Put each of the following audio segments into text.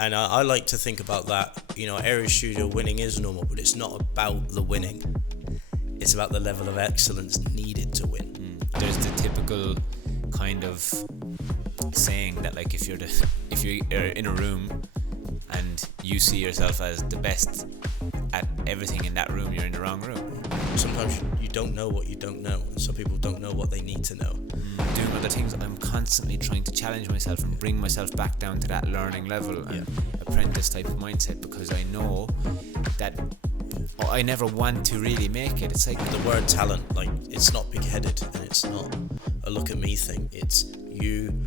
And I like to think about that. Area studio winning is normal, but it's not about the winning. It's about the level of excellence needed to win. There's the typical kind of saying that, like, if you're in a room and you see yourself as the best at everything in that room, you're in the wrong room. Sometimes you don't know what you don't know, and some people don't know what they need to know. Doing other things, I'm constantly trying to challenge myself and bring myself back down to that learning level and apprentice type of mindset, because I know that I never want to really make it. It's like the word talent, like, it's not big-headed, and it's not a look at me thing. It's you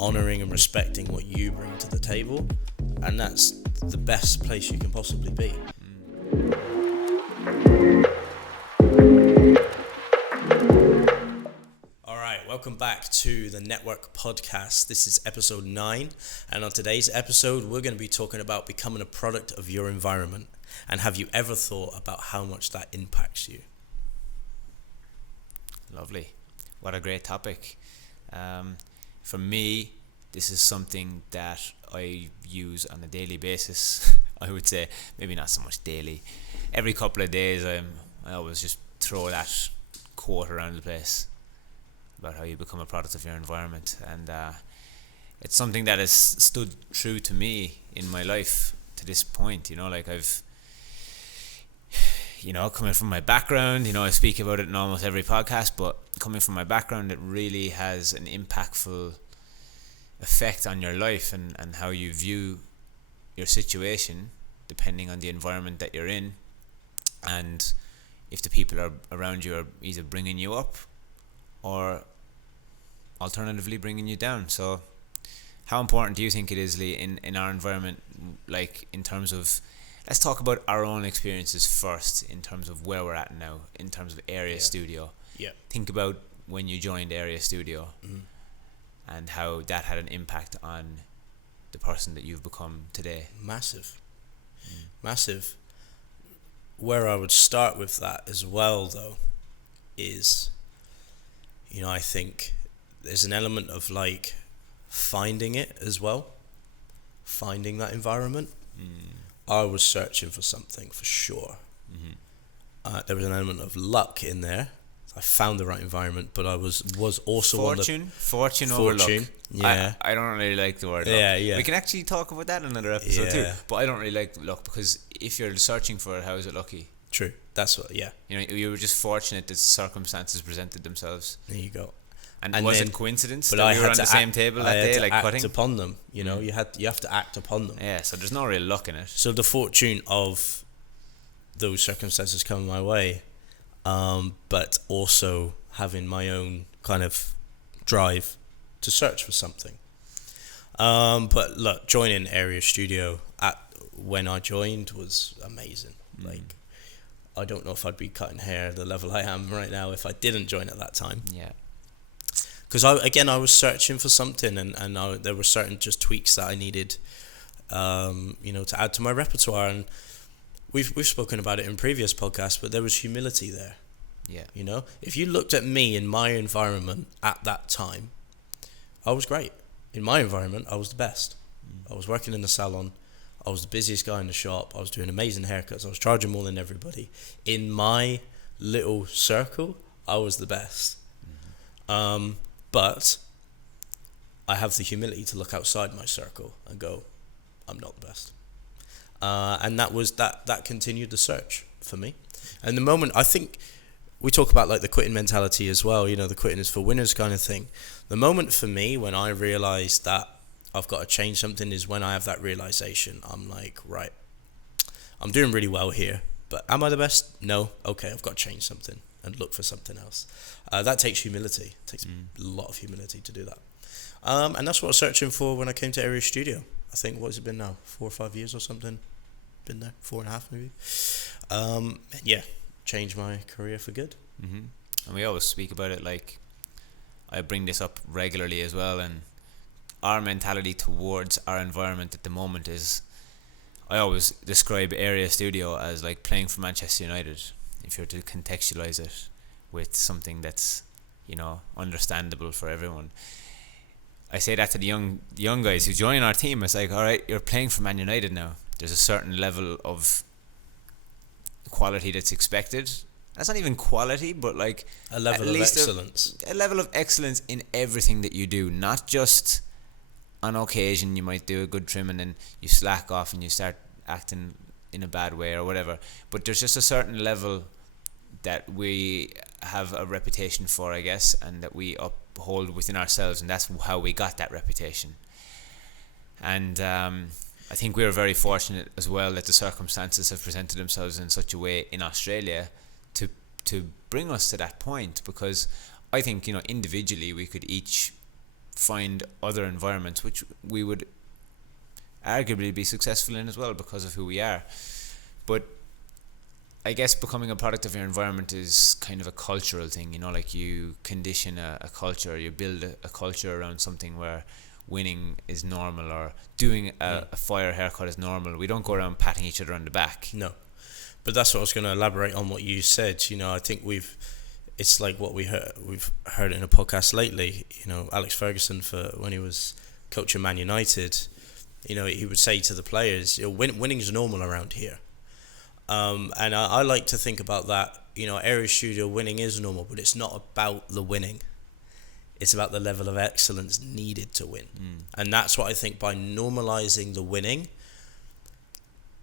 honouring and respecting what you bring to the table, and that's the best place you can possibly be. Welcome back to the Network Podcast. This is episode 9, and on today's episode we're going to be talking about becoming a product of your environment. And have you ever thought about how much that impacts you? Lovely. What a great topic. For me, this is something that I use on a daily basis. I would say maybe not so much daily. Every couple of days I always just throw that quote around the place about how you become a product of your environment, and it's something that has stood true to me in my life to this point. Like I've coming from my background, I speak about it in almost every podcast, but coming from my background, it really has an impactful effect on your life and how you view your situation, depending on the environment that you're in, and if the people around you are either bringing you up or alternatively bringing you down. So how important do you think it is, Lee, in our environment, like in terms of, let's talk about our own experiences first, in terms of where we're at now, in terms of Area Studio. Yeah. Think about when you joined Area Studio and how that had an impact on the person that you've become today. Massive. Where I would start with that as well, though, is, I think there's an element of like finding it as well, finding that environment. I was searching for something for sure. There was an element of luck in there. I found the right environment, but I was also fortune over luck. Yeah, I don't really like the word luck. We can actually talk about that in another episode too. But I don't really like luck, because if you're searching for it, how is it lucky? True. That's what. Yeah. You were just fortunate that circumstances presented themselves. There you go. And was it coincidence that we were on the same table that day, like cutting? Act upon them. You have to act upon them. Yeah. So there's no real luck in it. So the fortune of those circumstances coming my way, but also having my own kind of drive to search for something. But look, joining Area Studio when I joined was amazing. Like, I don't know if I'd be cutting hair the level I am right now if I didn't join at that time. Yeah. Because I was searching for something, and there were certain just tweaks that I needed, to add to my repertoire. And we've spoken about it in previous podcasts, but there was humility there. Yeah. If you looked at me in my environment at that time, I was great. In my environment, I was the best. I was working in the salon. I was the busiest guy in the shop. I was doing amazing haircuts. I was charging more than everybody. In my little circle, I was the best. But I have the humility to look outside my circle and go, I'm not the best. And that continued the search for me. And the moment, I think we talk about like the quitting mentality as well, the quitting is for winners kind of thing. The moment for me when I realized that I've got to change something is when I have that realization. I'm like, right, I'm doing really well here, but am I the best? No. Okay, I've got to change something and look for something else. That takes humility. It takes a lot of humility to do that. And that's what I was searching for when I came to Area Studio. I think, what has it been now? 4 or 5 years or something? Been there? 4.5 maybe? And yeah, changed my career for good. And we always speak about it, like, I bring this up regularly as well, and our mentality towards our environment at the moment is, I always describe Area Studio as like playing for Manchester United, if you're to contextualize it with something that's, understandable for everyone. I say that to the young guys who join our team. It's like, all right, you're playing for Man United now. There's a certain level of quality that's expected. That's not even quality, but like a level of excellence. A level of excellence in everything that you do, not just on occasion you might do a good trim and then you slack off and you start acting in a bad way or whatever. But there's just a certain level that we have a reputation for, I guess, and that we uphold within ourselves, and that's how we got that reputation. And I think we were very fortunate as well that the circumstances have presented themselves in such a way in Australia to bring us to that point, because I think, individually we could each find other environments which we would arguably be successful in as well because of who we are. But I guess becoming a product of your environment is kind of a cultural thing, like you condition a culture, you build a culture around something where winning is normal or doing a fire haircut is normal. We don't go around patting each other on the back. No. But that's what I was going to elaborate on what you said. I think it's like what we've heard in a podcast lately. Alex Ferguson, for when he was coaching Man United, he would say to the players, winning is normal around here. And I like to think about that. Area Studio, winning is normal, but it's not about the winning. It's about the level of excellence needed to win. And that's what I think, by normalizing the winning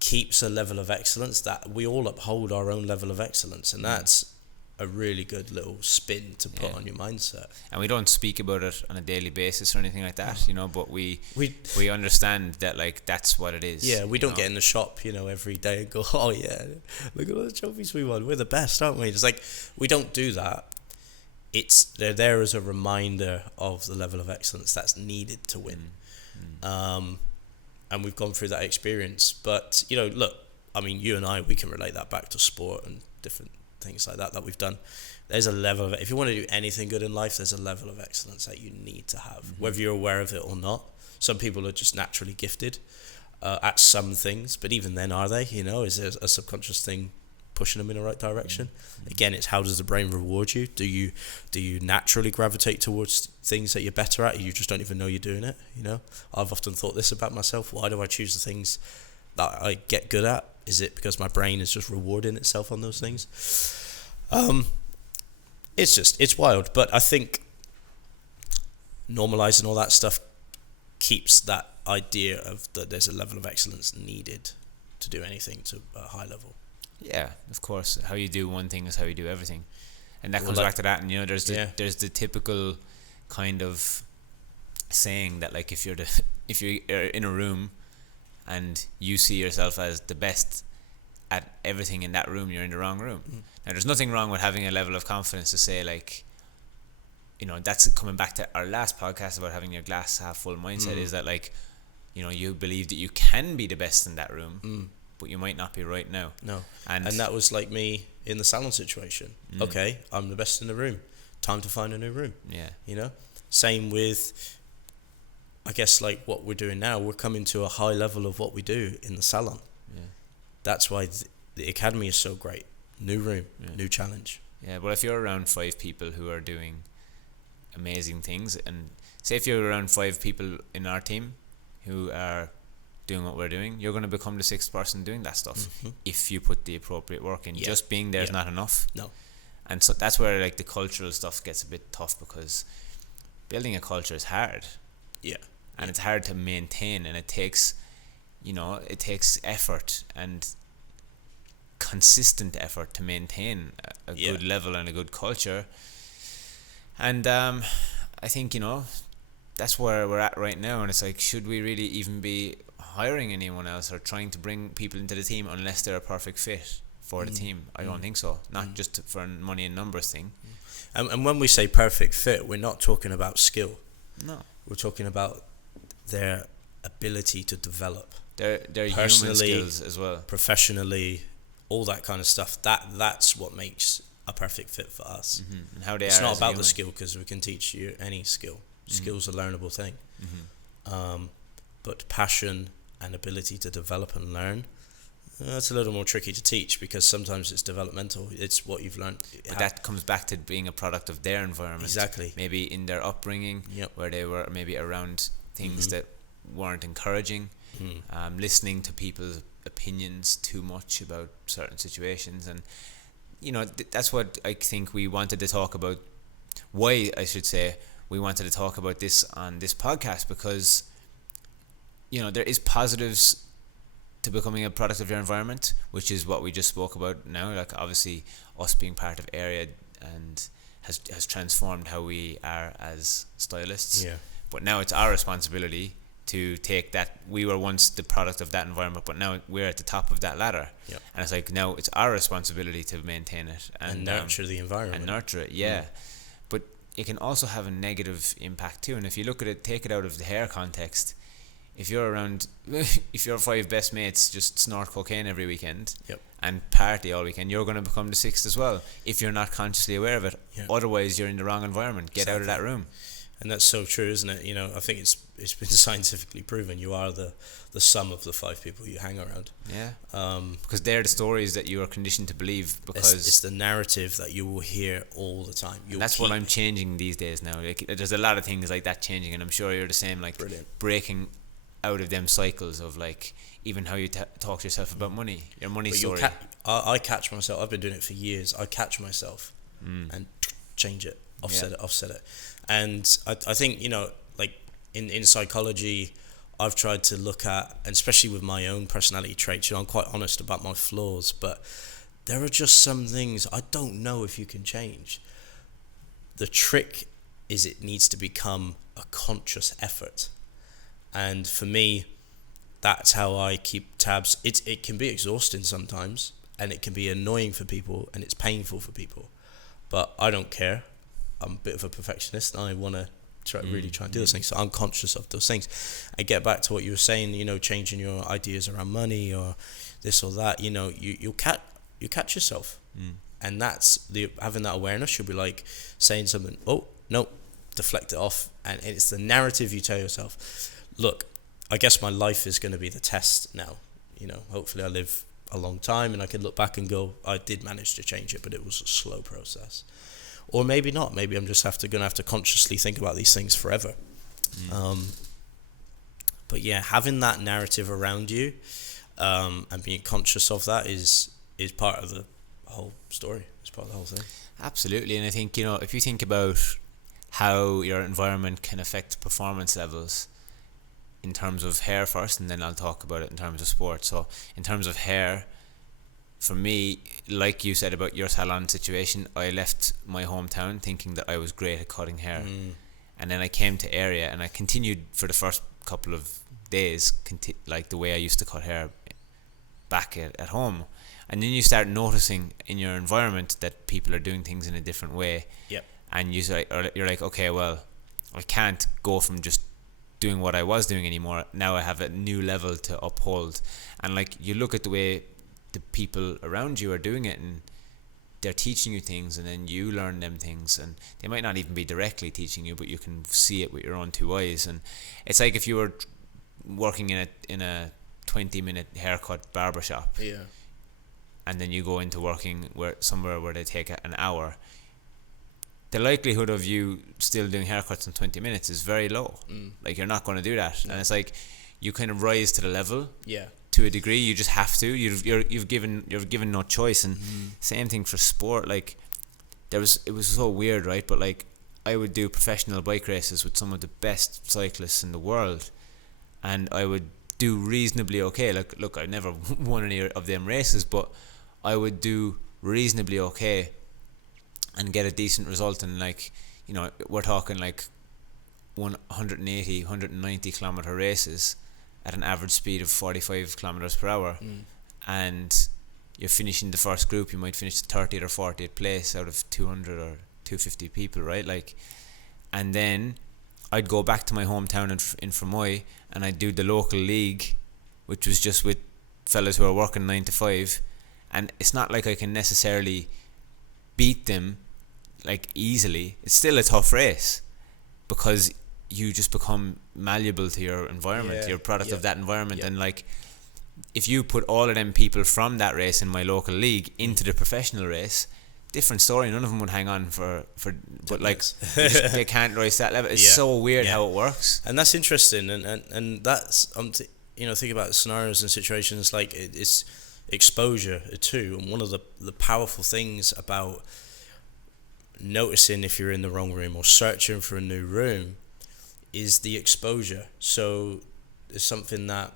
keeps a level of excellence that we all uphold our own level of excellence. And that's a really good little spin to put on your mindset. And we don't speak about it on a daily basis or anything like that, but we understand that, like, that's what it is. Yeah, we don't get in the shop, every day and go, oh yeah, look at all the trophies we won. We're the best, aren't we? It's like, we don't do that. They're there as a reminder of the level of excellence that's needed to win. And we've gone through that experience. But, look, I mean, you and I, we can relate that back to sport and different things like that we've done. There's a level of, if you want to do anything good in life, there's a level of excellence that you need to have, whether you're aware of it or not. Some people are just naturally gifted at some things, but even then, are they? Is there a subconscious thing pushing them in the right direction? Again, it's how does the brain reward you? Do you naturally gravitate towards things that you're better at, or you just don't even know you're doing it? I've often thought this about myself. Why do I choose the things that I get good at? Is it because my brain is just rewarding itself on those things? It's wild. But I think normalizing all that stuff keeps that idea of that there's a level of excellence needed to do anything to a high level. Yeah, of course. How you do one thing is how you do everything, and that comes back to that. And there's the typical kind of saying that, like, if you're in a room and you see yourself as the best at everything in that room, you're in the wrong room. Now, there's nothing wrong with having a level of confidence to say, like, that's coming back to our last podcast about having your glass half full mindset. Is that, like, you believe that you can be the best in that room, but you might not be right now. No. And that was like me in the salon situation. Okay, I'm the best in the room. Time to find a new room. Yeah. Same with, I guess, like what we're doing now. We're coming to a high level of what we do in the salon. Yeah. That's why the academy is so great. New room, new challenge. Yeah, well, if you're around 5 people who are doing amazing things, and say if you're around 5 people in our team who are doing what we're doing, you're going to become the 6th person doing that stuff if you put the appropriate work in. Just being there is not enough. No. And so that's where, like, the cultural stuff gets a bit tough, because building a culture is hard. Yeah. And it's hard to maintain, and it takes effort and consistent effort to maintain a good level and a good culture. And I think, that's where we're at right now, and it's like, should we really even be hiring anyone else or trying to bring people into the team unless they're a perfect fit for the team? I don't think so. Not just for a money and numbers thing. And when we say perfect fit, we're not talking about skill. No. We're talking about their ability to develop. Their human skills as well. Professionally, all that kind of stuff. That's what makes a perfect fit for us. And how it's not about the skill, because we can teach you any skill. Skill's a learnable thing. But passion and ability to develop and learn, That's a little more tricky to teach because sometimes it's developmental. It's what you've learned. But that comes back to being a product of their environment. Exactly. Maybe in their upbringing, where they were maybe around things that weren't encouraging, listening to people's opinions too much about certain situations. And, that's what I think we wanted to talk about. Why, I should say, we wanted to talk about this on this podcast, because, there is positives to becoming a product of your environment, which is what we just spoke about now. Like, obviously us being part of Area and has transformed how we are as stylists, but now it's our responsibility to take that. We were once the product of that environment, but now we're at the top of that ladder, and it's like now it's our responsibility to maintain it and nurture the environment and nurture it. But it can also have a negative impact too. And if you look at it, take it out of the hair context, if your 5 best mates just snort cocaine every weekend and party all weekend, you're going to become the 6th as well if you're not consciously aware of it. Otherwise, you're in the wrong environment. Get out of that room. And that's so true, isn't it? I think it's been scientifically proven you are the sum of the 5 people you hang around. Because they're the stories that you are conditioned to believe. Because it's the narrative that you will hear all the time. That's what I'm changing these days now. Like, there's a lot of things like that changing, and I'm sure you're the same. Like, breaking out of them cycles of, like, even how you talk to yourself about money, your money story. I catch myself. I've been doing it for years. I catch myself and change it, offset it. And I think, like in psychology, I've tried to look at, and especially with my own personality traits, I'm quite honest about my flaws, but there are just some things I don't know if you can change. The trick is it needs to become a conscious effort. And for me, that's how I keep tabs. It can be exhausting sometimes, and it can be annoying for people, and it's painful for people. But I don't care. I'm a bit of a perfectionist, and I want to really try and do those things. So I'm conscious of those things. I get back to what you were saying, changing your ideas around money or this or that. You'll catch yourself. And that's having that awareness. You'll be like saying something, oh, no, deflect it off. And it's the narrative you tell yourself. Look, I guess my life is going to be the test now. Hopefully I live a long time and I can look back and go, I did manage to change it, but it was a slow process. Or maybe not. Maybe I'm just going to have to consciously think about these things forever. But yeah, having that narrative around you and being conscious of that is part of the whole story. It's part of the whole thing. Absolutely. And I think, if you think about how your environment can affect performance levels, in terms of hair first, and then I'll talk about it in terms of sport. So in terms of hair, for me, like you said about your salon situation, I left my hometown thinking that I was great at cutting hair. And then I came to Area and I continued for the first couple of days, like the way I used to cut hair back at home. And then you start noticing in your environment that people are doing things in a different way. And you're like, okay, well, I can't go from just doing what I was doing anymore. Now I have a new level to uphold. And like, you look at the way the people around you are doing it, and they're teaching you things, and then you learn them things, and they might not even be directly teaching you, but you can see it with your own 2 eyes. And it's like if you were working in a 20-minute haircut barbershop, and then you go into working somewhere where they take an hour, the likelihood of you still doing haircuts in 20 minutes is very low. Like, you're not going to do that. And it's like, you kind of rise to the level to a degree. You just have to. You've given no choice. And same thing for sport. Like, it was so weird, right? But like, I would do professional bike races with some of the best cyclists in the world, and I would do reasonably okay. Like, look, I never won any of them races, but I would do reasonably okay and get a decent result. And like, we're talking like 180, 190 kilometer races at an average speed of 45 kilometers per hour. And you're finishing the first group, you might finish the 30th or 40th place out of 200 or 250 people, right? Like, and then I'd go back to my hometown in Fermoy, and I'd do the local league, which was just with fellas who are working 9 to 5. And it's not like I can necessarily beat them like easily. It's still a tough race, because you just become malleable to your environment. You're a product of that environment. And like, if you put all of them people from that race in my local league into the professional race, different story. None of them would hang on for but like they can't rise that level. It's so weird how it works. And that's interesting, and that's think about scenarios and situations like it's exposure too. And one of the powerful things about noticing if you're in the wrong room or searching for a new room is the exposure. So it's something that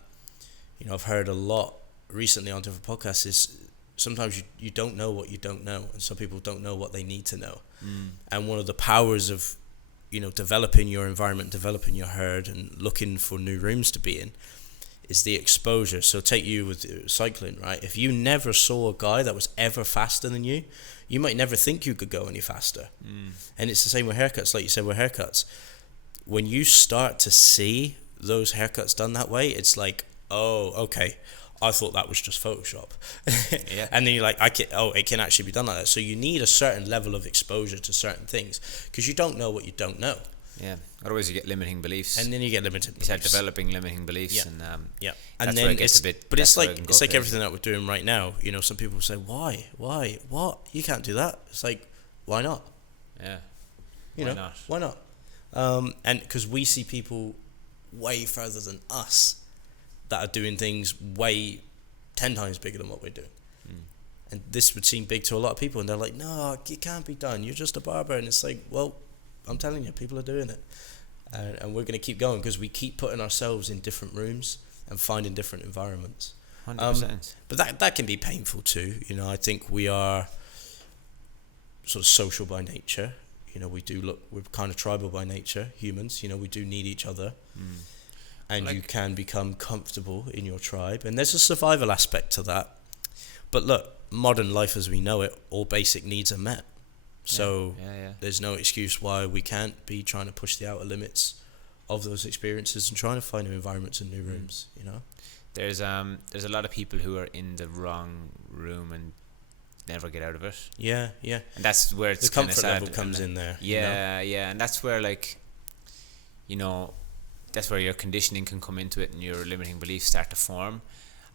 I've heard a lot recently on different podcasts is sometimes you don't know what you don't know, and some people don't know what they need to know. And one of the powers of developing your environment, developing your herd, and looking for new rooms to be in is the exposure. So take you with cycling, right? If you never saw a guy that was ever faster than you, you might never think you could go any faster. And it's the same with haircuts, like you said with haircuts. When you start to see those haircuts done that way, it's like, oh, okay, I thought that was just Photoshop. And then you're like, it can actually be done like that. So you need a certain level of exposure to certain things because you don't know what you don't know. Yeah, otherwise you get limiting beliefs. And then you get limited beliefs. You start developing limiting beliefs. And and then it's like everything that we're doing right now. Some people say, why, what? You can't do that. It's like, why not? Yeah. Why not? And because we see people way further than us that are doing things way 10 times bigger than what we're doing. And this would seem big to a lot of people, and they're like, no, it can't be done. You're just a barber. And it's like, well, I'm telling you, people are doing it. And we're going to keep going because we keep putting ourselves in different rooms and finding different environments. 100%. But that can be painful too. I think we are sort of social by nature. We're kind of tribal by nature, humans. We do need each other. And you can become comfortable in your tribe. And there's a survival aspect to that. But look, modern life as we know it, all basic needs are met. So there's no excuse why we can't be trying to push the outer limits of those experiences and trying to find new environments and new rooms, There's a lot of people who are in the wrong room and never get out of it. Yeah. And that's where it's the comfort sad level comes in there. Yeah, and that's where that's where your conditioning can come into it and your limiting beliefs start to form.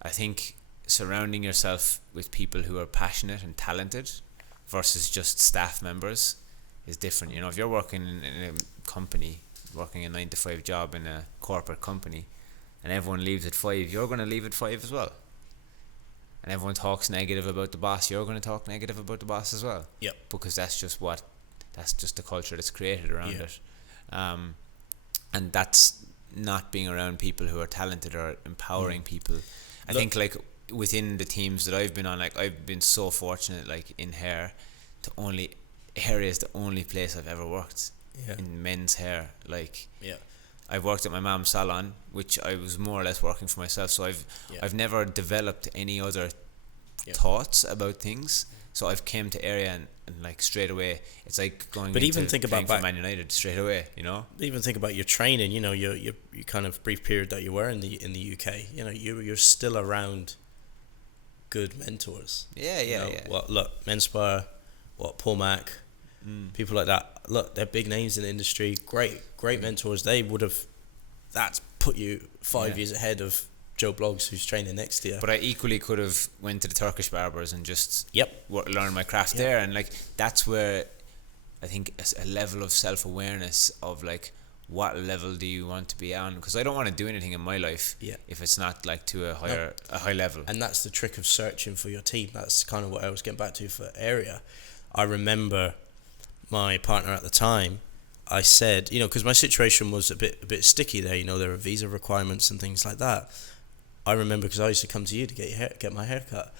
I think surrounding yourself with people who are passionate and talented versus just staff members is different. If you're working in a company, working a 9-to-5 job in a corporate company, and everyone leaves at 5, you're going to leave at 5 as well. And everyone talks negative about the boss, you're going to talk negative about the boss as well. Yep. Because that's just the culture that's created around it. And that's not being around people who are talented or empowering people. I think within the teams that I've been on, I've been so fortunate in hair hair is the only place I've ever worked in men's hair. I've worked at my mom's salon, which I was more or less working for myself, so I've never developed any other thoughts about things. So I've came to area and straight away it's like going. But even think about Man United straight away, Even think about your training. Your kind of brief period that you were in the UK. You're still around good mentors. Yeah. Well, look, Menspire, Paul Mac, people like that. Look, they're big names in the industry. Great mentors. They would have. That's put you 5 years ahead of Joe Bloggs, who's training next to you. But I equally could have went to the Turkish barbers and just learn my craft there, and that's where I think a level of self-awareness of what level do you want to be on, because I don't want to do anything in my life if it's not to a high level. And that's the trick of searching for your team. That's kind of what I was getting back to for area. I remember my partner at the time, I said, because my situation was a bit sticky there, there were visa requirements and things like that. I remember because I used to come to you to get my hair cut,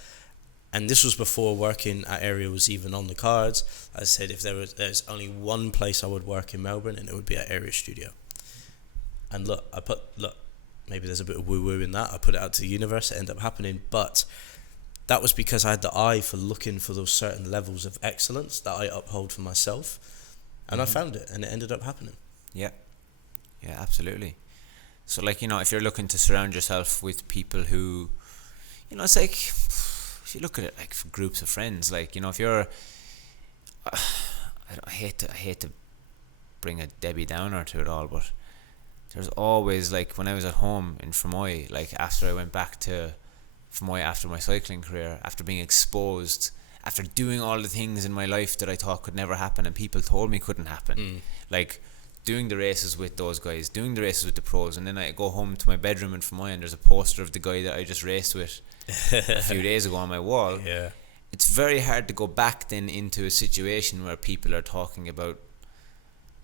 and this was before working at Area was even on the cards. I said if there's only one place I would work in Melbourne, and it would be at Area Studio. And look, maybe there's a bit of woo-woo in that. I put it out to the universe, it ended up happening, but that was because I had the eye for looking for those certain levels of excellence that I uphold for myself, and I found it, and it ended up happening. Yeah, absolutely. So if you're looking to surround yourself with people who, it's if you look at it for groups of friends, if you're, I hate to bring a Debbie Downer to it all, but there's always when I was at home in Fermoy, after I went back to after my cycling career, after being exposed, after doing all the things in my life that I thought could never happen and people told me couldn't happen, like doing the races with those guys, doing the races with the pros, and then I go home to my bedroom and for mine there's a poster of the guy that I just raced with a few days ago on my wall. It's very hard to go back then into a situation where people are talking about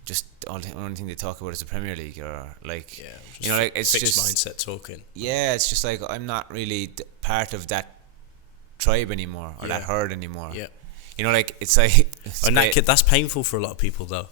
just the only thing they talk about is the Premier League, or like, you know, like it's fixed just mindset talking. Yeah, it's just like I'm not really part of that tribe anymore, or that herd anymore. You know, like it's like that's painful for a lot of people though.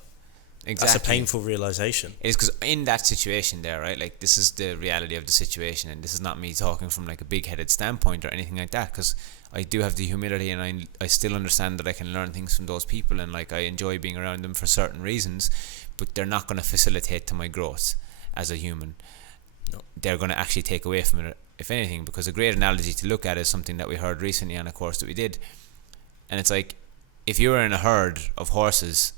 Exactly. That's a painful realization. It is, because in that situation there, right, like this is the reality of the situation, and this is not me talking from like a big-headed standpoint or anything like that, because I do have the humility, and I still understand that I can learn things from those people, and like I enjoy being around them for certain reasons, but they're not going to facilitate to my growth as a human. No. They're going to actually take away from it, if anything, because a great analogy to look at is something that we heard recently on a course that we did, and it's like, if you were in a herd of horses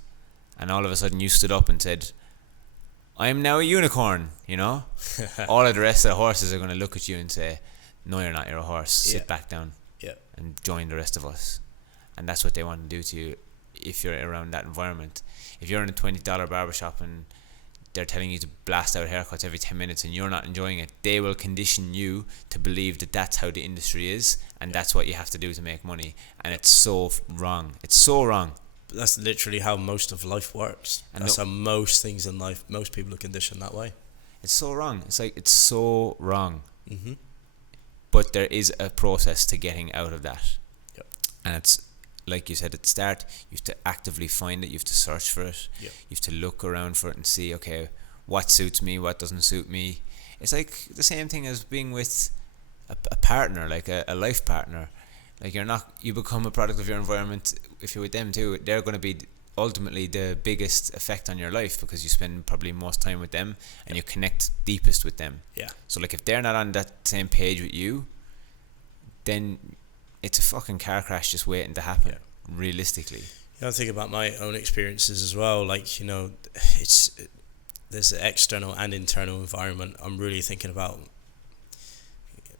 and all of a sudden you stood up and said, I am now a unicorn, you know, all of the rest of the horses are going to look at you and say, no, you're not, you're a horse, sit back down and join the rest of us. And that's what they want to do to you if you're around that environment. If you're in a $20 barbershop and they're telling you to blast out haircuts every 10 minutes and you're not enjoying it, they will condition you to believe that that's how the industry is, and that's what you have to do to make money. And it's so wrong. It's so wrong. That's literally how most of life works. And that's how most things in life, most people are conditioned that way. It's so wrong. It's like, it's so wrong. But there is a process to getting out of that. And it's, like you said at the start, you have to actively find it, you have to search for it, you have to look around for it and see, okay, what suits me, what doesn't suit me. It's like the same thing as being with a partner, like a life partner. Like you become a product of your environment. If you're with them too, they're going to be ultimately the biggest effect on your life, because you spend probably most time with them and you connect deepest with them. So like if they're not on that same page with you, then it's a fucking car crash just waiting to happen, realistically. I think about my own experiences as well. Like, you know, there's the external and internal environment. I'm really thinking about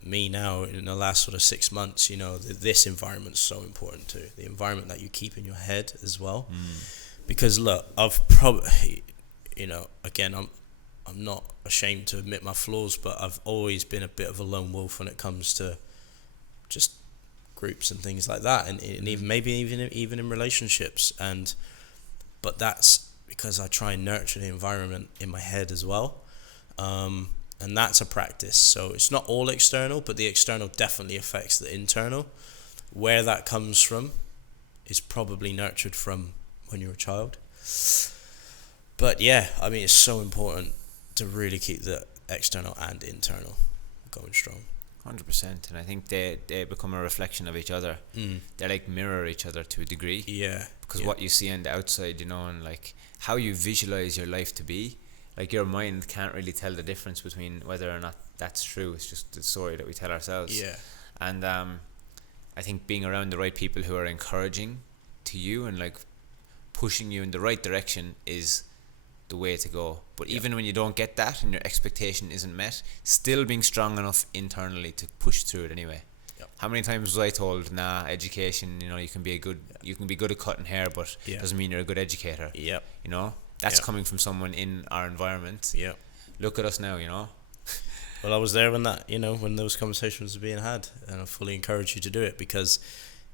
me now in the last sort of 6 months. You know, this environment's so important too. The environment that you keep in your head as well. Because look, I've probably, you know, again, I'm not ashamed to admit my flaws, but I've always been a bit of a lone wolf when it comes to just groups and things like that, and even in relationships, but that's because I try and nurture the environment in my head as well, and that's a practice. So it's not all external, but the external definitely affects the internal. Where that comes from is probably nurtured from when you're a child. But yeah, I mean, it's so important to really keep the external and internal going strong. 100%. And I think they become a reflection of each other. They like mirror each other to a degree. Because what you see on the outside, you know, and like how you visualize your life to be, like your mind can't really tell the difference between whether or not that's true. It's just the story that we tell ourselves. And I think being around the right people who are encouraging to you and like pushing you in the right direction is the way to go. But even when you don't get that and your expectation isn't met, still being strong enough internally to push through it anyway. How many times was I told, nah, education, you know, you can be good at cutting hair, but doesn't mean you're a good educator. You know, that's coming from someone in our environment. Look at us now, you know. Well, I was there when when those conversations were being had, and I fully encourage you to do it, because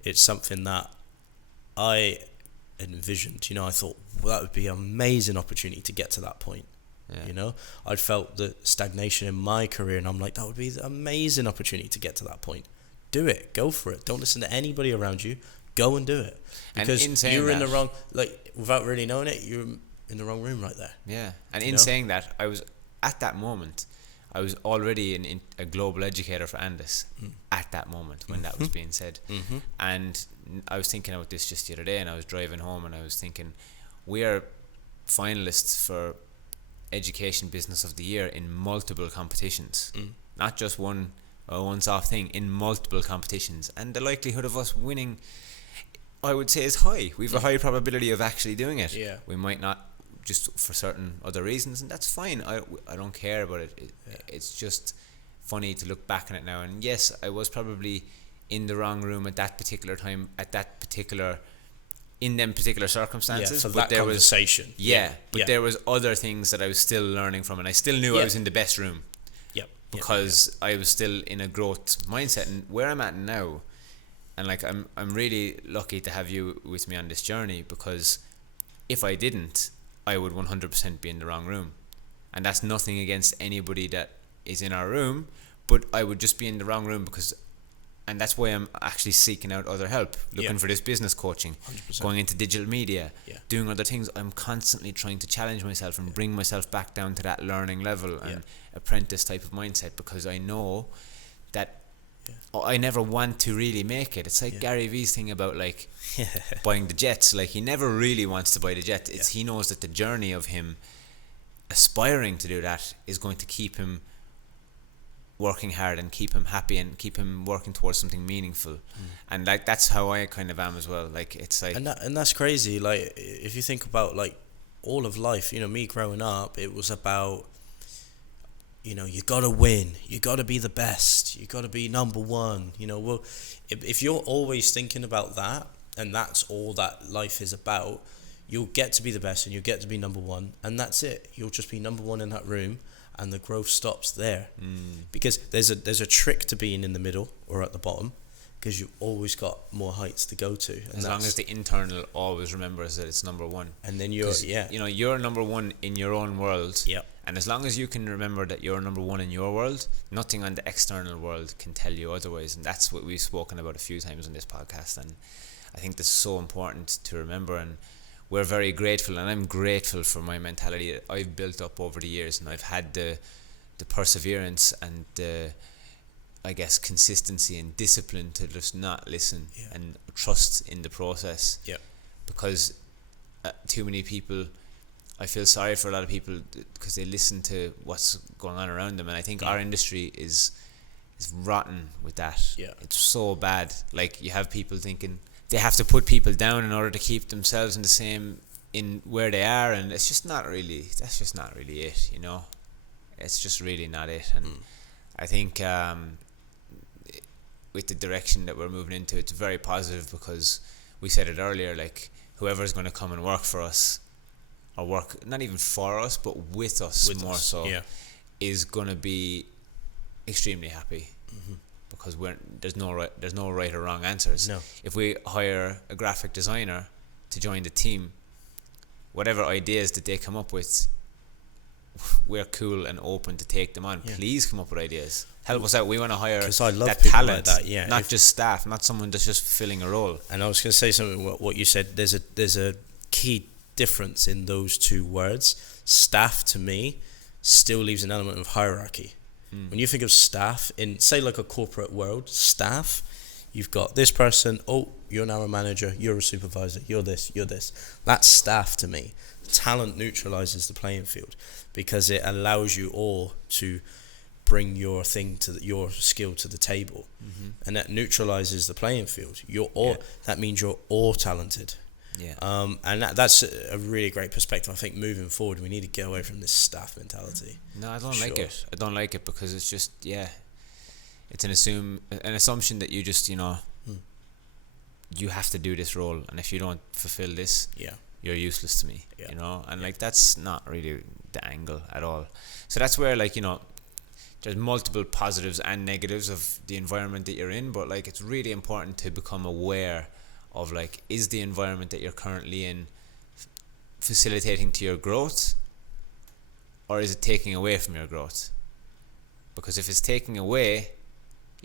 it's something that I envisioned. You know, I thought, well, that would be an amazing opportunity to get to that point. You know, I'd felt the stagnation in my career, and I'm like, that would be an amazing opportunity to get to that point. Do it, go for it. Don't listen to anybody around you. Go and do it, because you're in the wrong, like, without really knowing it, you're in the wrong room right there. And in saying that, I was at that moment, I was already in a global educator for Andis at that moment when that was being said. And I was thinking about this just the other day, and I was driving home and I was thinking, we are finalists for Education Business of the Year in multiple competitions, not just one one-off thing, in multiple competitions, and the likelihood of us winning, I would say, is high. We have a high probability of actually doing it. We might not, just for certain other reasons, and that's fine. I don't care about it. It's just funny to look back on it now. And yes, I was probably in the wrong room at that particular time, in them particular circumstances. For but that there conversation. But there was other things that I was still learning from, and I still knew I was in the best room. Because I was still in a growth mindset. And where I'm at now, and like I'm really lucky to have you with me on this journey, because if I didn't, I would 100% be in the wrong room. And that's nothing against anybody that is in our room, but I would just be in the wrong room and that's why I'm actually seeking out other help, looking for this business coaching, 100%. Going into digital media, doing other things. I'm constantly trying to challenge myself and bring myself back down to that learning level and apprentice type of mindset, because I know that I never want to really make it. It's like Gary Vee's thing about like buying the jets. Like, he never really wants to buy the jet. He knows that the journey of him aspiring to do that is going to keep him working hard and keep him happy and keep him working towards something meaningful. And like, that's how I kind of am as well. Like, it's like, and that's crazy. Like, if you think about like all of life, you know, me growing up, it was about, you know, you gotta win, you gotta be the best, you gotta be number one. You know, well, if you're always thinking about that, and that's all that life is about, you'll get to be the best and you'll get to be number one, and that's it. You'll just be number one in that room, and the growth stops there. Because there's a trick to being in the middle or at the bottom, because you've always got more heights to go to. And as long as the internal always remembers that it's number one. And then you're, you know, you're number one in your own world. Yep. And as long as you can remember that you're number one in your world, nothing on the external world can tell you otherwise. And that's what we've spoken about a few times on this podcast. And I think this is so important to remember. And we're very grateful, and I'm grateful for my mentality that I've built up over the years. And I've had the perseverance and the, I guess, consistency and discipline to just not listen and trust in the process. Because too many people, I feel sorry for a lot of people because they listen to what's going on around them, and I think our industry is rotten with that. It's so bad. Like, you have people thinking they have to put people down in order to keep themselves in the same, in where they are, and it's just not really, that's just not really it, you know. It's just really not it. And I think with the direction that we're moving into, it's very positive, because we said it earlier, like, whoever's going to come and work for us, or work not even for us but with us, is going to be extremely happy. Because there's no right or wrong answers. If we hire a graphic designer to join the team, whatever ideas that they come up with, we're cool and open to take them on. Please come up with ideas, help us out. We want to hire that talent, like that. Not just staff, not someone that's just filling a role. And I was going to say something, what you said, there's a key difference in those two words. Staff, to me, still leaves an element of hierarchy. When you think of staff in, say, like a corporate world, staff, you've got this person, you're now a manager, you're a supervisor, you're this. That's staff to me. Talent neutralizes the playing field, because it allows you all to bring your thing your skill to the table, and that neutralizes the playing field. That means you're all talented. And that's a really great perspective. I think moving forward, we need to get away from this staff mentality. No, I don't like it. I don't like it, because it's just, it's an assumption that you just, you know, you have to do this role, and if you don't fulfill this, you're useless to me, you know. And like, that's not really the angle at all. So that's where, like, you know, there's multiple positives and negatives of the environment that you're in, but like, it's really important to become aware of, like, is the environment that you're currently in facilitating to your growth, or is it taking away from your growth? Because if it's taking away,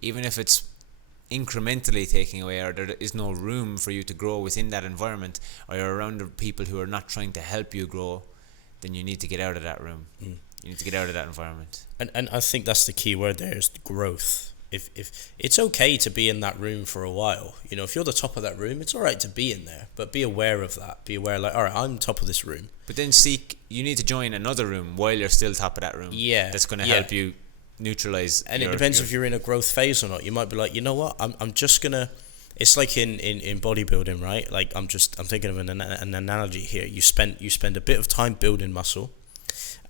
even if it's incrementally taking away, or there is no room for you to grow within that environment, or you're around people who are not trying to help you grow, then you need to get out of that room. You need to get out of that environment. And I think that's the key word there, is growth. If it's okay to be in that room for a while, you know, if you're the top of that room, it's all right to be in there, but be aware of that. Be aware, like, all right, I'm top of this room. But then you need to join another room while you're still top of that room. That's going to help you neutralize. And it depends if you're in a growth phase or not. You might be like, you know what, I'm just gonna. It's like in bodybuilding, right? Like, I'm thinking of an analogy here. You spend a bit of time building muscle,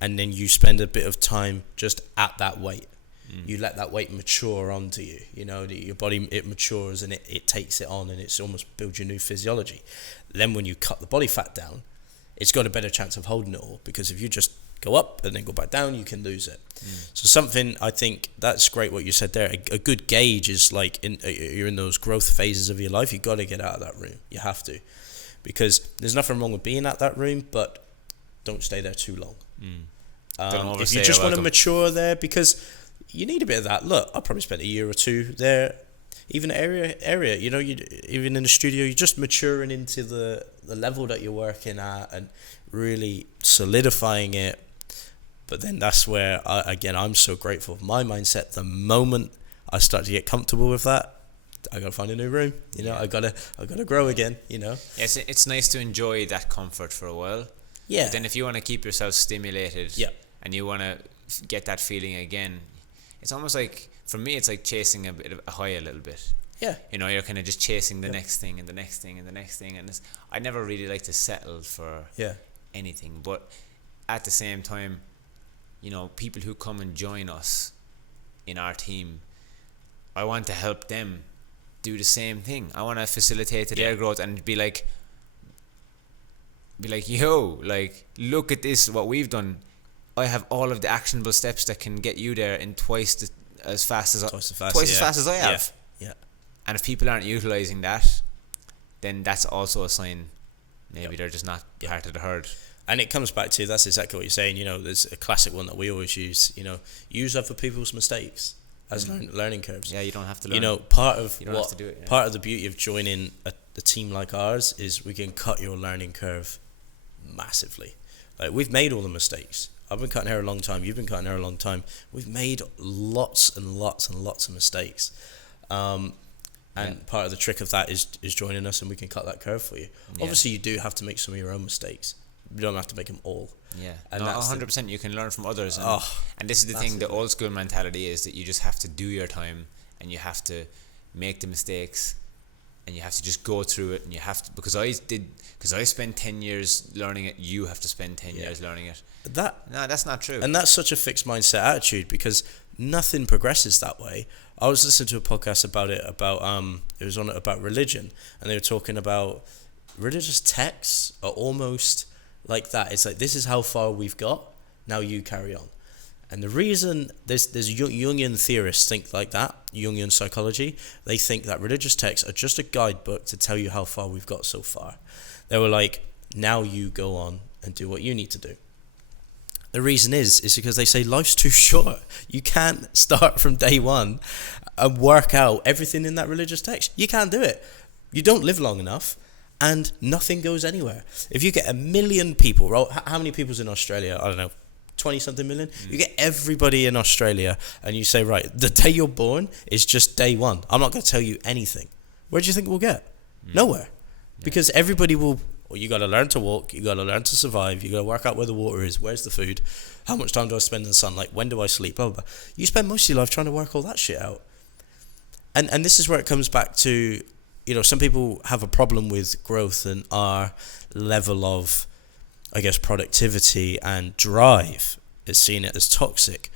and then you spend a bit of time just at that weight. you let that weight mature onto you. You know, your body, it matures and it takes it on, and it's almost builds your new physiology. Then when you cut the body fat down, it's got a better chance of holding it all, because if you just go up and then go back down, you can lose it. So something, I think that's great what you said there. A good gauge is like you're in those growth phases of your life. You got to get out of that room. You have to, because there's nothing wrong with being at that room, but don't stay there too long. If you just want to mature there, because you need a bit of that. Look, I probably spent a year or two there, even area. You know, even in the studio, you're just maturing into the level that you're working at and really solidifying it. But then that's where, I'm so grateful for my mindset. The moment I start to get comfortable with that, I gotta find a new room. You know, I gotta grow again. You know. Yes, it's nice to enjoy that comfort for a while. Yeah. But then if you want to keep yourself stimulated, and you want to get that feeling again, it's almost like, for me, it's like chasing a bit of a high a little bit. Yeah. You know, you're kind of just chasing the next thing and the next thing and the next thing, and I never really like to settle for anything. But at the same time, you know, people who come and join us in our team, I want to help them do the same thing. I want to facilitate their growth and be like, yo, like, look at this, what we've done. I have all of the actionable steps that can get you there in twice as fast as I have. Yeah. And if people aren't utilizing that, then that's also a sign maybe they're just not part of the herd. And it comes back to, that's exactly what you're saying. You know, there's a classic one that we always use. You know, use other people's mistakes as learning curves. Yeah, you don't have to learn. You know, part of the beauty of joining a team like ours is we can cut your learning curve massively. Like, we've made all the mistakes. I've been cutting hair a long time. You've been cutting hair a long time. We've made lots and lots and lots of mistakes. And part of the trick of that is joining us, and we can cut that curve for you. Yeah. Obviously, you do have to make some of your own mistakes. You don't have to make them all. Yeah, and 100%. You can learn from others, and this is the thing. The old school mentality is that you just have to do your time, and you have to make the mistakes, and you have to just go through it, and you have to, because I spent 10 years learning it. You have to spend 10 years learning it. That's not true. And that's such a fixed mindset attitude, because nothing progresses that way. I was listening to a podcast about religion, and they were talking about religious texts are almost like that. It's like, this is how far we've got, now you carry on. And the reason there's Jungian theorists think like that, Jungian psychology, they think that religious texts are just a guidebook to tell you how far we've got so far. They were like, now you go on and do what you need to do. The reason is because they say life's too short. You can't start from day one and work out everything in that religious text. You can't do it. You don't live long enough, and nothing goes anywhere. If you get 1 million people, right? How many people's in Australia? I don't know, 20-something million? You get everybody in Australia, and you say, right, the day you're born is just day one. I'm not going to tell you anything. Where do you think we'll get? Nowhere. Because everybody will... Well, you got to learn to walk, you got to learn to survive, you got to work out where the water is, where's the food, how much time do I spend in the sunlight, when do I sleep, blah, blah, blah. You spend most of your life trying to work all that shit out. And this is where it comes back to, you know, some people have a problem with growth and our level of, I guess, productivity and drive is seen it as toxic.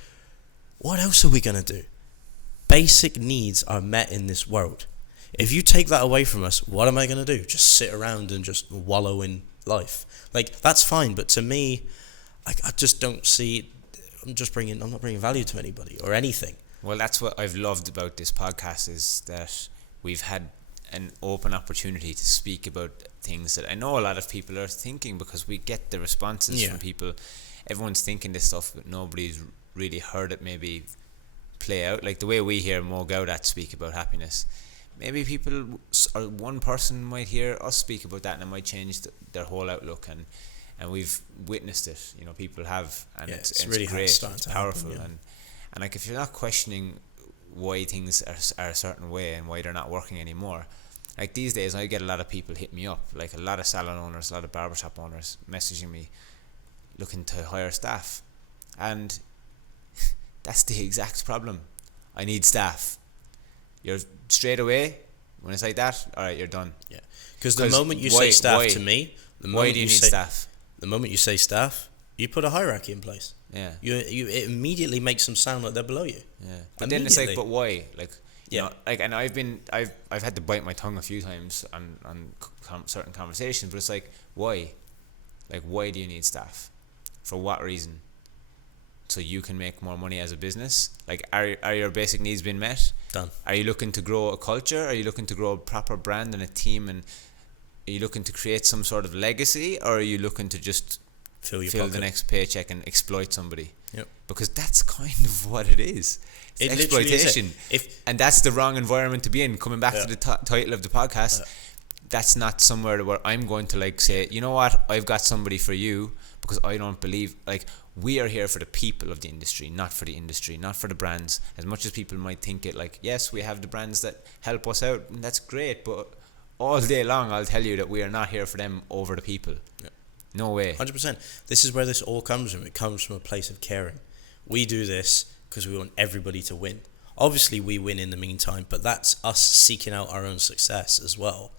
What else are we going to do? Basic needs are met in this world. If you take that away from us, what am I going to do? Just sit around and just wallow in life? Like, that's fine, but to me, I just don't see... I'm not bringing value to anybody or anything. Well, that's what I've loved about this podcast, is that we've had an open opportunity to speak about things that I know a lot of people are thinking, because we get the responses from people. Everyone's thinking this stuff, but nobody's really heard it maybe play out. Like the way we hear Mo Gaudat speak about happiness. Maybe people, or one person might hear us speak about that, and it might change their whole outlook. And we've witnessed it. You know, people have, and it's really great. It's powerful, and like, if you're not questioning why things are a certain way and why they're not working anymore, like these days, I get a lot of people hit me up, like a lot of salon owners, a lot of barbershop owners messaging me, looking to hire staff, and that's the exact problem. I need staff. You're straight away, when it's like that, all right, you're done. Yeah, because the moment you say staff to me, why do you need staff? The moment you say staff, you put a hierarchy in place. Yeah. It immediately makes them sound like they're below you. Yeah. But then it's like, but why? Like, you know, like, and I've had to bite my tongue a few times on certain conversations, but it's like, why? Like, why do you need staff? For what reason? So you can make more money as a business? Like, are your basic needs being met? Done. Are you looking to grow a culture? Are you looking to grow a proper brand and a team? And are you looking to create some sort of legacy? Or are you looking to just fill the next paycheck and exploit somebody? Yep. Because that's kind of what it is. It's exploitation. And that's the wrong environment to be in. Coming back to the title of the podcast, that's not somewhere where I'm going to like say, you know what, I've got somebody for you, because I don't believe, like, we are here for the people of the industry, not for the industry, not for the brands. As much as people might think it, like, yes, we have the brands that help us out, and that's great, but all day long I'll tell you that we are not here for them over the people. No way. 100%. This is where this all comes from. It comes from a place of caring. We do this because we want everybody to win. Obviously we win in the meantime, but that's us seeking out our own success as well.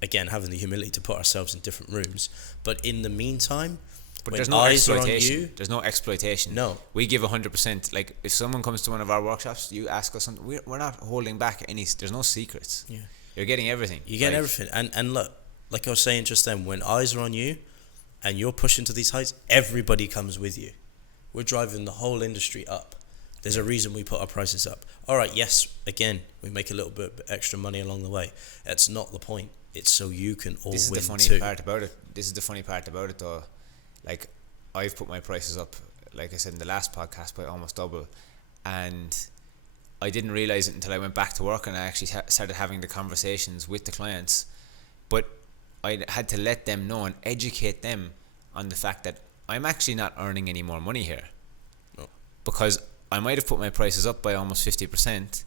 Again, having the humility to put ourselves in different rooms, but in the meantime, but when there's no eyes are on exploitation. you, there's no exploitation. No. We give 100%. Like, if someone comes to one of our workshops, you ask us something, we're not holding back any. There's no secrets. Yeah. You're getting everything. You get everything. And look, like I was saying just then, when eyes are on you and you're pushing to these heights, everybody comes with you. We're driving the whole industry up. There's a reason we put our prices up. All right, yes, again, we make a little bit extra money along the way. That's not the point. It's so you can all win too. This is the funny part about it. This is the funny part about it, though. Like, I've put my prices up, like I said in the last podcast, by almost double. And I didn't realize it until I went back to work and I actually started having the conversations with the clients. But I had to let them know and educate them on the fact that I'm actually not earning any more money here. No. Because I might have put my prices up by almost 50%,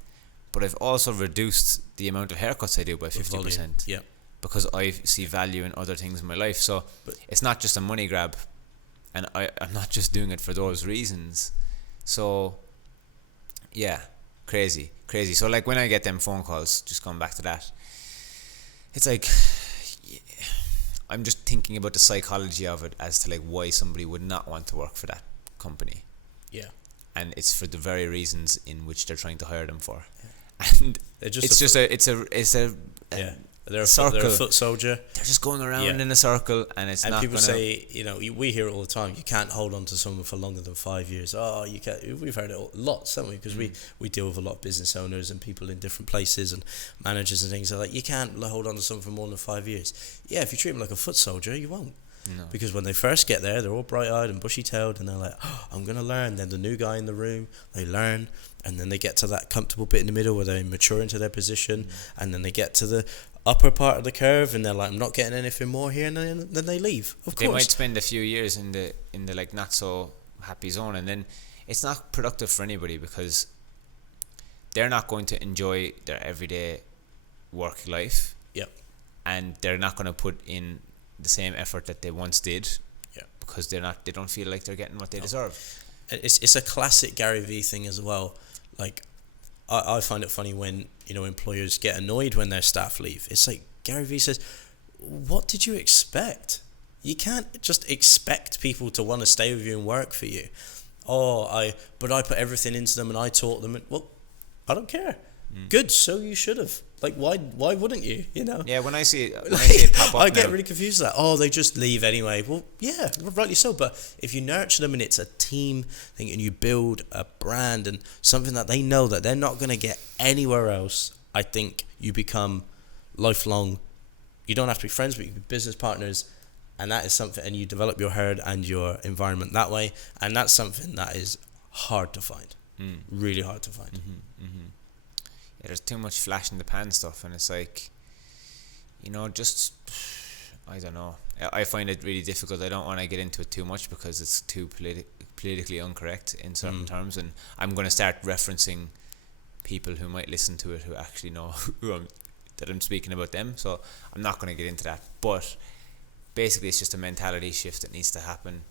but I've also reduced the amount of haircuts I do by 50%. Yeah. Because I see value in other things in my life. So it's not just a money grab, and I'm not just doing it for those reasons. So yeah, crazy. So like, when I get them phone calls, just going back to that, it's like, I'm just thinking about the psychology of it as to like why somebody would not want to work for that company. Yeah. And it's for the very reasons in which they're trying to hire them for. Yeah. And They're a foot soldier. They're just going around in a circle, and it's not. And people say, you know, we hear it all the time. You can't hold on to someone for longer than 5 years. Oh, you can't. We've heard it lots, haven't we? Because we deal with a lot of business owners and people in different places and managers and things. They're like, you can't hold on to someone for more than 5 years. Yeah, if you treat them like a foot soldier, you won't. No. Because when they first get there, they're all bright-eyed and bushy-tailed, and they're like, oh, I'm going to learn. Then the new guy in the room, they learn, and then they get to that comfortable bit in the middle where they mature into their position, and then they get to the upper part of the curve, and they're like, I'm not getting anything more here, and then they leave. Of course. They might spend a few years in the like not so happy zone, and then it's not productive for anybody, because they're not going to enjoy their everyday work life. Yep. And they're not going to put in the same effort that they once did. Yeah. Because they don't feel like they're getting what they deserve. It's a classic Gary Vee thing as well. Like, I find it funny when, you know, employers get annoyed when their staff leave. It's like Gary Vee says, what did you expect? You can't just expect people to want to stay with you and work for you. But I put everything into them and I taught them. Well, I don't care. Good, so you should have. Like, why wouldn't you? You know? Yeah, when I see it pop up, I get really confused with that. Oh, they just leave anyway. Well, yeah, rightly so. But if you nurture them and it's a team thing and you build a brand and something that they know that they're not going to get anywhere else, I think you become lifelong. You don't have to be friends, but you can be business partners, and that is something. And you develop your herd and your environment that way, and that's something that is hard to find. Really hard to find. Yeah, there's too much flash in the pan stuff, and it's like, you know, just, I don't know. I find it really difficult. I don't want to get into it too much because it's too politically incorrect in certain terms, and I'm going to start referencing people who might listen to it who actually know that I'm speaking about them, so I'm not going to get into that. But basically, it's just a mentality shift that needs to happen,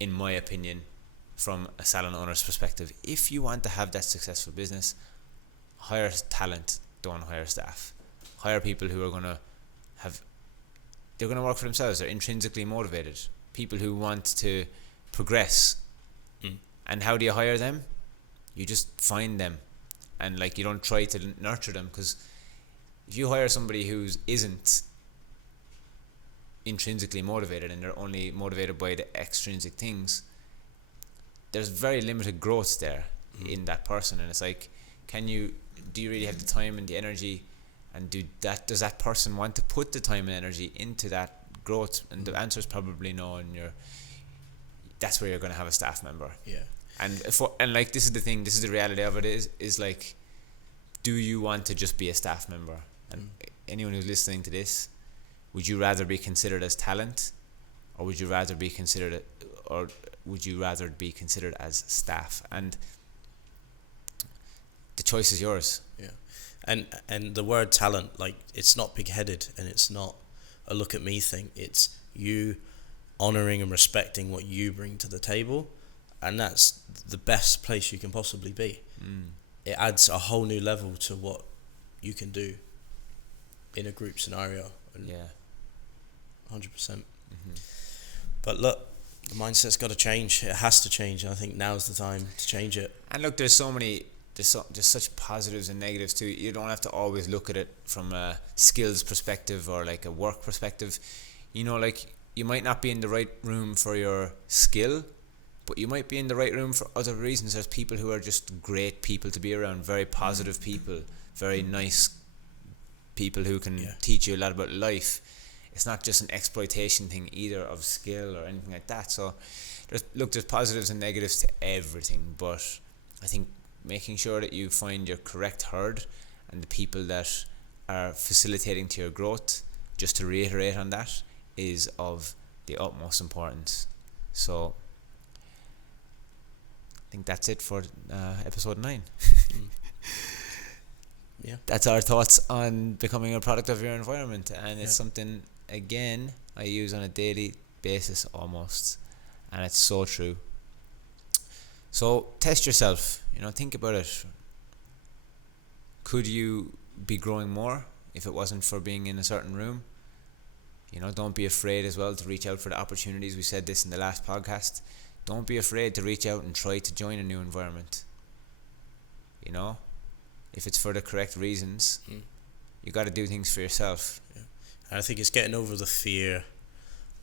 in my opinion, from a salon owner's perspective. If you want to have that successful business, hire talent, don't hire staff. Hire people who are going to they're going to work for themselves. They're intrinsically motivated. People who want to progress And how do you hire them? You just find them, and like you don't try to nurture them, because if you hire somebody who isn't intrinsically motivated and they're only motivated by the extrinsic things, there's very limited growth there in that person. And it's like, do you really have the time and the energy, and does that person want to put the time and energy into that growth? And the answer is probably no, and that's where you're going to have a staff member. And like, this is the thing, this is the reality of it, is like, do you want to just be a staff member? And anyone who's listening to this, would you rather be considered as talent, or would you rather be considered as staff? And the choice is yours. And the word talent, like, it's not big-headed, and it's not a look at me thing. It's you honoring and respecting what you bring to the table, and that's the best place you can possibly be. It adds a whole new level to what you can do in a group scenario. And 100%. But look, the mindset's got to change. It has to change. And I think now's the time to change it. And look, there's such positives and negatives too. You don't have to always look at it from a skills perspective or like a work perspective. You know, like, you might not be in the right room for your skill, but you might be in the right room for other reasons. There's people who are just great people to be around, very positive people, very nice people who can teach you a lot about life. It's not just an exploitation thing either of skill or anything like that. So there's positives and negatives to everything, but I think making sure that you find your correct herd and the people that are facilitating to your growth, just to reiterate on that, is of the utmost importance. So I think that's it for episode 9. That's our thoughts on becoming a product of your environment, and it's something, again, I use on a daily basis almost, and it's so true. So test yourself, think about it. Could you be growing more if it wasn't for being in a certain room? Don't be afraid as well to reach out for the opportunities. We said this in the last podcast. Don't be afraid to reach out and try to join a new environment. If it's for the correct reasons, you got to do things for yourself. And I think it's getting over the fear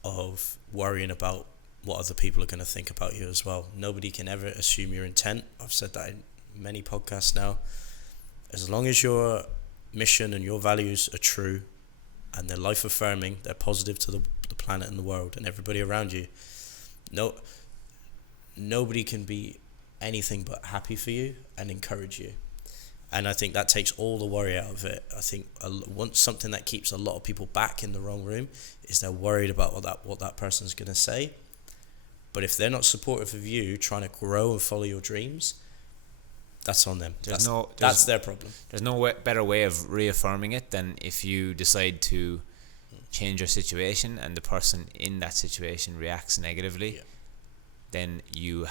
of worrying about what other people are going to think about you as well. Nobody can ever assume your intent. I've said that in many podcasts now. As long as your mission and your values are true and they're life affirming, they're positive to the planet and the world and everybody around you, nobody can be anything but happy for you and encourage you. And I think that takes all the worry out of it. I think something that keeps a lot of people back in the wrong room is they're worried about what that person's going to say. But if they're not supportive of you trying to grow and follow your dreams, that's on them. That's their problem. There's no better way of reaffirming it than if you decide to change your situation and the person in that situation reacts negatively, then you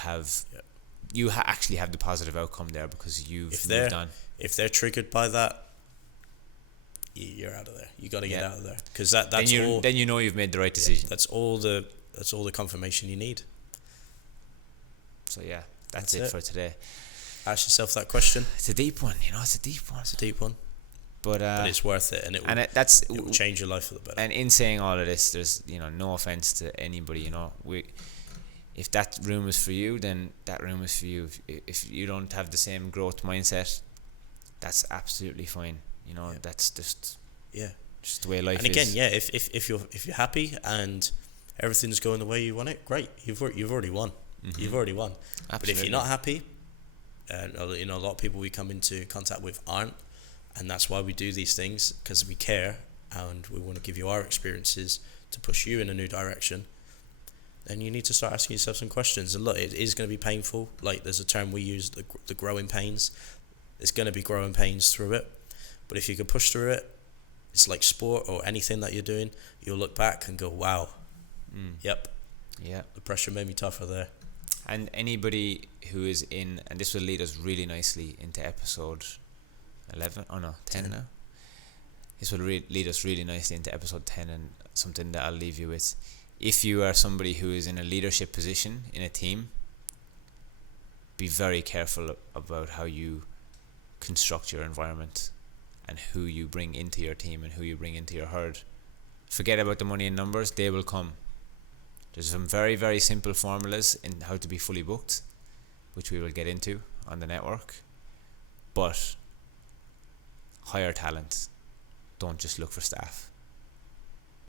actually have the positive outcome there because you've moved on. If they're triggered by that, you're out of there. You got to get out of there, because that's all. Then you've made the right decision. That's all the confirmation you need. So that's it for today. Ask yourself that question. It's a deep one, It's a deep one. But it's worth it, and it will change your life for the better. And in saying all of this, there's no offense to anybody. If that room is for you, then that room is for you. If you don't have the same growth mindset, that's absolutely fine. That's just the way life is. And again, if you're happy and everything's going the way you want it, great. You've already won. Mm-hmm. You've already won. Absolutely. But if you're not happy, and a lot of people we come into contact with aren't, and that's why we do these things, because we care and we want to give you our experiences to push you in a new direction. Then you need to start asking yourself some questions. And look, it is going to be painful. Like, there's a term we use, the growing pains. There's going to be growing pains through it. But if you can push through it, it's like sport or anything that you're doing, you'll look back and go, wow, yep, the pressure made me tougher there. And anybody who is in, and this will lead us really nicely into episode 10 now. This will lead us really nicely into episode 10, and something that I'll leave you with. If you are somebody who is in a leadership position in a team, be very careful about how you construct your environment and who you bring into your team and who you bring into your herd. Forget about the money and numbers, they will come. There's some very, very simple formulas in how to be fully booked, which we will get into on the network. But hire talent. Don't just look for staff.